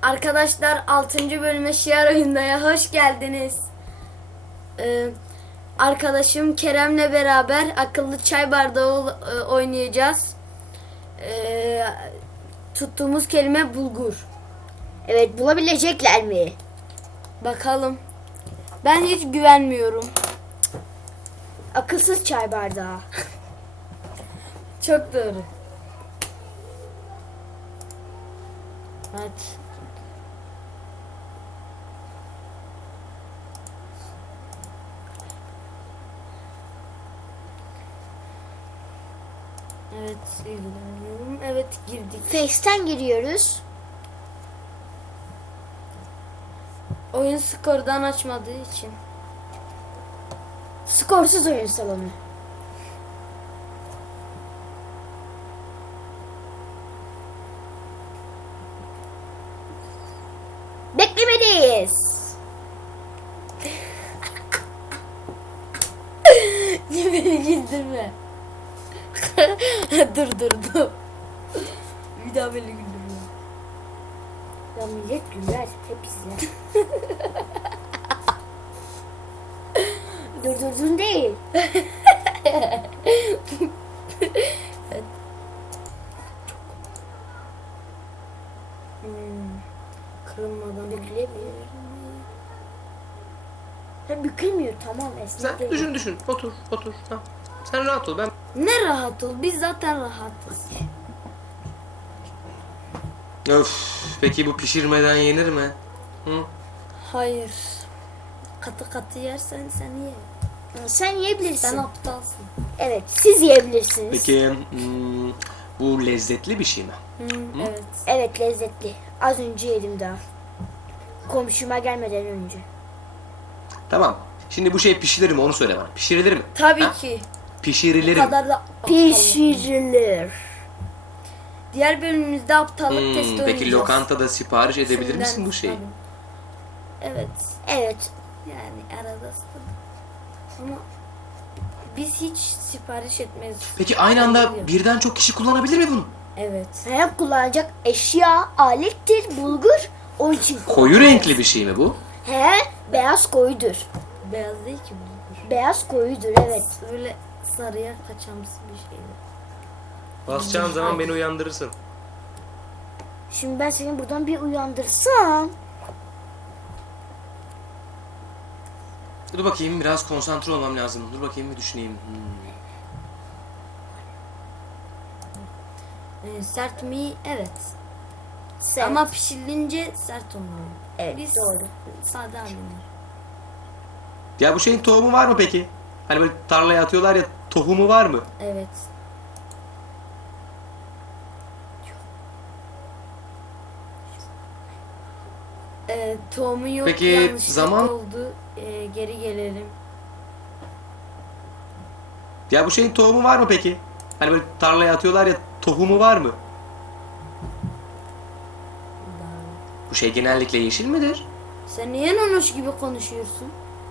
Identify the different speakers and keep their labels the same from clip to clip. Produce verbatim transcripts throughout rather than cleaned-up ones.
Speaker 1: Arkadaşlar altıncı bölüme Şiar Oyunda'ya hoş geldiniz. Ee, arkadaşım Kerem'le beraber akıllı çay bardağı e, oynayacağız. Ee, tuttuğumuz kelime bulgur.
Speaker 2: Evet, bulabilecekler mi?
Speaker 1: Bakalım. Ben hiç güvenmiyorum.
Speaker 2: Akılsız çay bardağı.
Speaker 1: Çok doğru. Evet. Evet, ilgileniyorum. Evet, girdik.
Speaker 2: Face'ten giriyoruz.
Speaker 1: Oyun skordan açmadığı için.
Speaker 2: Skorsuz oyun salonu. Beklemedeyiz.
Speaker 1: Beni güldürme. dur dur dur. Bir daha beni güldürme.
Speaker 2: Ya millet güler. Hep izler. dur dur dur değil.
Speaker 1: Hmm. Kırılmadan
Speaker 2: Bükülemiyor. Ha, bükülmüyor, tamam, esnek
Speaker 3: Sen
Speaker 2: değil.
Speaker 3: düşün düşün. Otur otur. Tamam. Sen rahat ol. Ben
Speaker 1: Ne rahat ol. Biz zaten rahatız.
Speaker 3: Öf. Peki bu pişirmeden yenir mi? Hı?
Speaker 1: Hayır. Katı katı yersen sen ye.
Speaker 2: Sen yiyebilirsin.
Speaker 1: Sen aptalsın.
Speaker 2: Evet, siz yiyebilirsiniz.
Speaker 3: Peki hmm, bu lezzetli bir şey mi?
Speaker 1: Hmm, evet.
Speaker 2: Evet, lezzetli. Az önce yedim daha. Komşuma gelmeden önce.
Speaker 3: Tamam. Şimdi bu şey pişirilir mi onu söyle bana. Pişirilir mi?
Speaker 1: Tabii
Speaker 3: Ha?
Speaker 1: ki.
Speaker 3: Pişirilir
Speaker 1: Bu
Speaker 3: mi?
Speaker 1: kadar da
Speaker 2: Pişirilir.
Speaker 1: Diğer bölümümüzde aptallık
Speaker 3: Hmm,
Speaker 1: testi oynayacağız.
Speaker 3: peki lokantada sipariş edebilir
Speaker 1: Şimdiden
Speaker 3: misin bu şeyi?
Speaker 1: tabii. Evet.
Speaker 2: Evet.
Speaker 1: Yani arada sırada. Ama biz hiç sipariş etmeyiz.
Speaker 3: Peki aynı anda
Speaker 1: Biliyorum.
Speaker 3: birden çok kişi kullanabilir mi bunu?
Speaker 1: Evet.
Speaker 2: Hem kullanacak eşya, alettir, bulgur. Onun için
Speaker 3: Koyu renkli bir şey mi bu?
Speaker 2: He, beyaz koyudur.
Speaker 1: Beyaz değil ki bulgur.
Speaker 2: Beyaz koyudur, evet.
Speaker 1: Böyle sarıya kaçamsı bir şey.
Speaker 3: Basacağım zaman beni uyandırırsın.
Speaker 2: Şimdi ben seni buradan bir uyandırsam.
Speaker 3: Dur bakayım biraz konsantre olmam lazım. Dur bakayım bir düşüneyim. Hmm.
Speaker 1: Ee, sert mi? Evet.
Speaker 2: Sert.
Speaker 1: Ama pişirilince sert olmuyor.
Speaker 2: Evet,
Speaker 1: Biz
Speaker 2: doğru.
Speaker 1: sade haline.
Speaker 3: Ya bu şeyin tohumu var mı peki? Hani böyle tarlaya atıyorlar ya, tohumu var mı?
Speaker 1: Evet. Ee, tohumu yok.
Speaker 3: Peki,
Speaker 1: yanlışlık
Speaker 3: zaman-
Speaker 1: oldu. Ee, geri gelelim.
Speaker 3: Ya bu şeyin tohumu var mı peki? Hani böyle tarlaya atıyorlar ya, tohumu var mı? Bu şey genellikle yeşil midir?
Speaker 1: Sen niye nonoş gibi konuşuyorsun?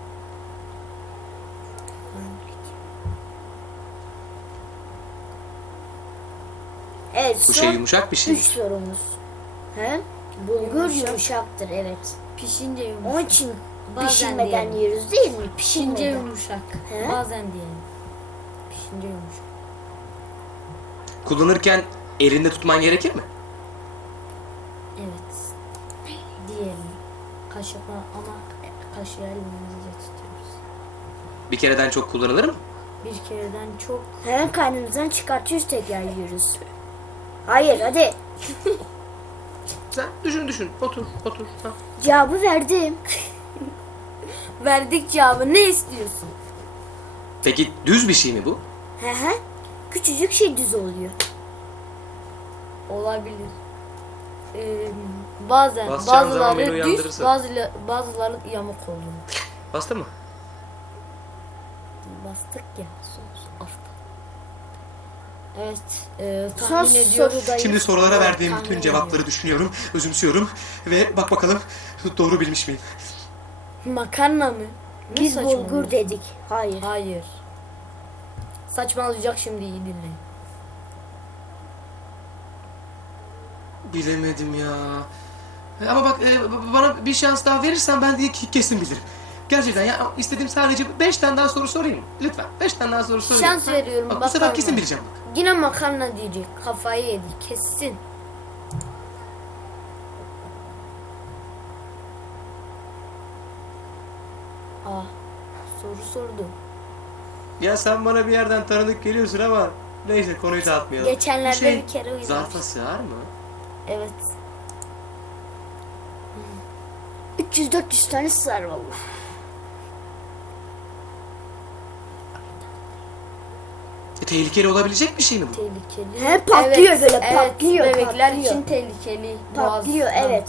Speaker 2: Evet,
Speaker 3: Bu
Speaker 2: son
Speaker 3: şey yumuşak bir şey mi?
Speaker 2: üç sorumuz. He? Bulgur
Speaker 1: Yumuşak.
Speaker 2: yumuşaktır, evet.
Speaker 1: Pişince yumuşak.
Speaker 2: Onun için
Speaker 1: Bazen
Speaker 2: pişirmeden
Speaker 1: diyelim.
Speaker 2: yiyoruz değil mi?
Speaker 1: Pişince
Speaker 2: Pişirmeden.
Speaker 1: yumuşak.
Speaker 2: He?
Speaker 1: Bazen diyelim. Pişince yumuşak.
Speaker 3: Kullanırken elinde tutman gerekir mi?
Speaker 1: Evet. Diyelim. Kaşıkla ama kaşığı elimizle tutuyoruz.
Speaker 3: Bir kereden çok kullanılır mı?
Speaker 1: Bir kereden çok.
Speaker 2: Hemen karnımızdan çıkartıyoruz, tekrar yiyoruz. Hayır, hadi.
Speaker 3: Sen düşün düşün. Otur otur. Ha.
Speaker 2: Cevabı verdim.
Speaker 1: Verdik cevabı. Ne istiyorsun?
Speaker 3: Peki düz bir şey mi bu?
Speaker 2: He he. Küçücük şey düz oluyor.
Speaker 1: Olabilir. Ee, bazen
Speaker 3: Basacağın zaman beni
Speaker 1: bazıları düz,
Speaker 3: uyandırırsın.
Speaker 1: bazıları, bazıları yamuk oluyor.
Speaker 3: Bastı mı?
Speaker 1: Bastık ya. Sos, hafta. Evet. E,
Speaker 2: Son
Speaker 1: tahmin ediyor.
Speaker 2: sorudayız.
Speaker 3: Şimdi sorulara verdiğim
Speaker 1: tahmin
Speaker 3: bütün
Speaker 1: ediyorum.
Speaker 3: cevapları düşünüyorum, özümsüyorum ve bak bakalım doğru bilmiş miyim?
Speaker 1: Makarna mı? Ne
Speaker 2: Biz
Speaker 1: saçmalıyorsun?
Speaker 2: bulgur dedik. Hayır.
Speaker 1: Hayır. Saçmalayacak, şimdi iyi dinle.
Speaker 3: Bilemedim ya. Ama bak e, bana bir şans daha verirsen ben de kesin bilirim. Gerçekten ya istediğim sadece beş tane daha soru sorayım. Lütfen beş tane daha soru sorayım.
Speaker 1: Şans
Speaker 3: Ha?
Speaker 1: veriyorum,
Speaker 3: Bak bu sefer
Speaker 1: bakalım.
Speaker 3: kesin bileceğim bak.
Speaker 1: Yine makarna diyecek. Kafayı yedi. Kessin. Ah. Soru sordu.
Speaker 3: Ya sen bana bir yerden tanıdık geliyorsun ama neyse konuyu dağıtmayalım.
Speaker 2: Geçenlerde
Speaker 3: Bu şey
Speaker 2: bir kere uyudum.
Speaker 3: zarfa sığar mı?
Speaker 1: Evet.
Speaker 2: üç yüz dört yüz tane sığar valla.
Speaker 3: E, tehlikeli olabilecek bir şey mi bu?
Speaker 1: Tehlikeli.
Speaker 2: He, patlıyor
Speaker 1: Evet,
Speaker 2: böyle,
Speaker 1: evet,
Speaker 2: patlıyor,
Speaker 1: Bebekler
Speaker 2: patlıyor.
Speaker 1: için tehlikeli.
Speaker 2: Patlıyor,
Speaker 1: Boğazdan.
Speaker 2: evet.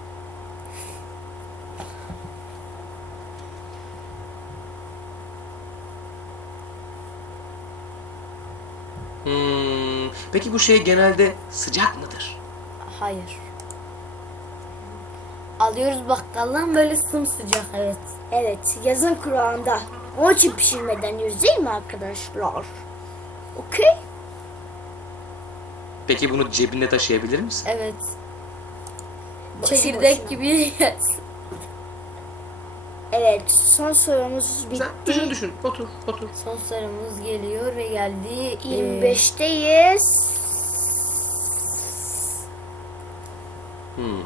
Speaker 3: Hmm, peki bu şey genelde sıcak mıdır?
Speaker 1: Hayır. Alıyoruz bakkaldan böyle sımsıcak. Evet.
Speaker 2: Evet, yazın kurağında. Onun için pişirmeden yiyoruz değil mi arkadaşlar? Okey.
Speaker 3: Peki bunu cebinde taşıyabilir misin?
Speaker 1: Evet.
Speaker 2: Boşu
Speaker 1: Çekirdek
Speaker 2: boşuna.
Speaker 1: gibi yes.
Speaker 2: Evet, son sorumuz bitti.
Speaker 3: Sen düşün düşün. Otur otur.
Speaker 1: Son sorumuz geliyor ve geldi. Ee,
Speaker 2: yirmi beşteyiz.
Speaker 3: Hmm.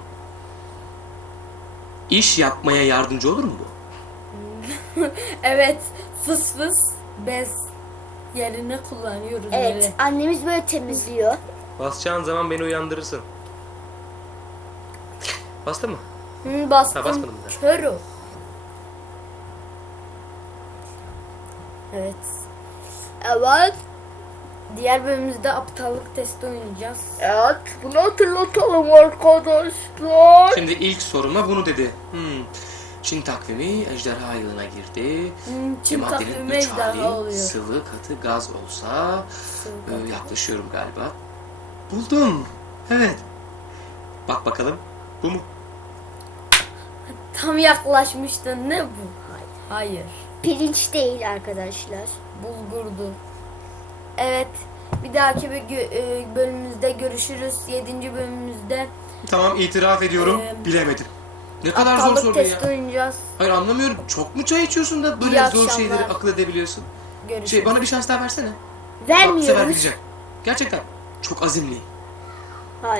Speaker 3: İş yapmaya yardımcı olur mu bu?
Speaker 1: Evet. Fıs fıs bez yerine kullanıyoruz
Speaker 2: Evet,
Speaker 1: böyle.
Speaker 2: annemiz böyle temizliyor.
Speaker 3: Basacağın zaman beni uyandırırsın. Bastı mı?
Speaker 1: Hı, bastım.
Speaker 3: Ha, basmadım da.
Speaker 1: Kör o. Evet.
Speaker 2: Evet.
Speaker 1: Diğer bölümümüzde aptallık testi oynayacağız.
Speaker 2: Evet, bunu hatırlatalım arkadaşlar.
Speaker 3: Şimdi ilk soruma bunu dedi. Hmm. Çin takvimi ejderha yılına girdi.
Speaker 1: Hmm, Çin
Speaker 3: Bir maddenin
Speaker 1: takvimi
Speaker 3: üç
Speaker 1: ejderha
Speaker 3: hali
Speaker 1: oluyor.
Speaker 3: sıvı, katı, gaz olsa
Speaker 1: Sıvı,
Speaker 3: e,
Speaker 1: katı.
Speaker 3: yaklaşıyorum galiba. Buldum. Evet. Bak bakalım. Bu mu?
Speaker 1: Tam yaklaşmıştın. Ne bu? Hayır.
Speaker 2: Pirinç değil arkadaşlar.
Speaker 1: Bulgurdu. Evet. Bir dahaki bir gö- e, bölümümüzde görüşürüz. Yedinci bölümümüzde
Speaker 3: Tamam itiraf ediyorum.
Speaker 1: Ee,
Speaker 3: Bilemedim. Ne kadar zor
Speaker 1: aptallık
Speaker 3: soru
Speaker 1: testi
Speaker 3: ya.
Speaker 1: oynayacağız.
Speaker 3: Hayır anlamıyorum. Çok mu çay içiyorsun da böyle
Speaker 1: İyi
Speaker 3: zor
Speaker 1: akşamlar.
Speaker 3: şeyleri akıl edebiliyorsun?
Speaker 1: Görüşürüz.
Speaker 3: Şey bana bir şans daha versene. Bak bu sefer
Speaker 2: Vermiyoruz.
Speaker 3: bileceğim. Gerçekten çok azimliyim.